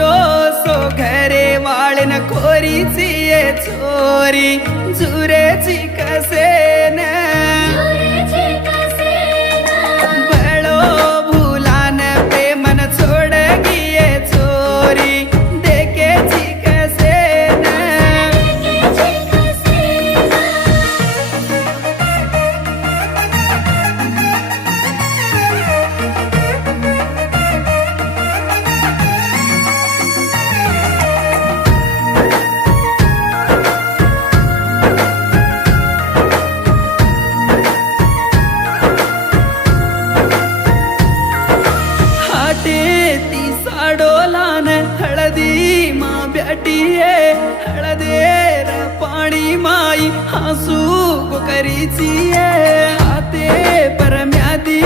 motor so घरे वाळन खोरीची ये चोरी जुरेची कसेन बळो भूलान प्रेमन छोड़ गिये चोरी देखेची कसेन ती साडोलान हळदी मा ब्याटिये हळदेर पाणी माई हसू करीची हाते परम्यादी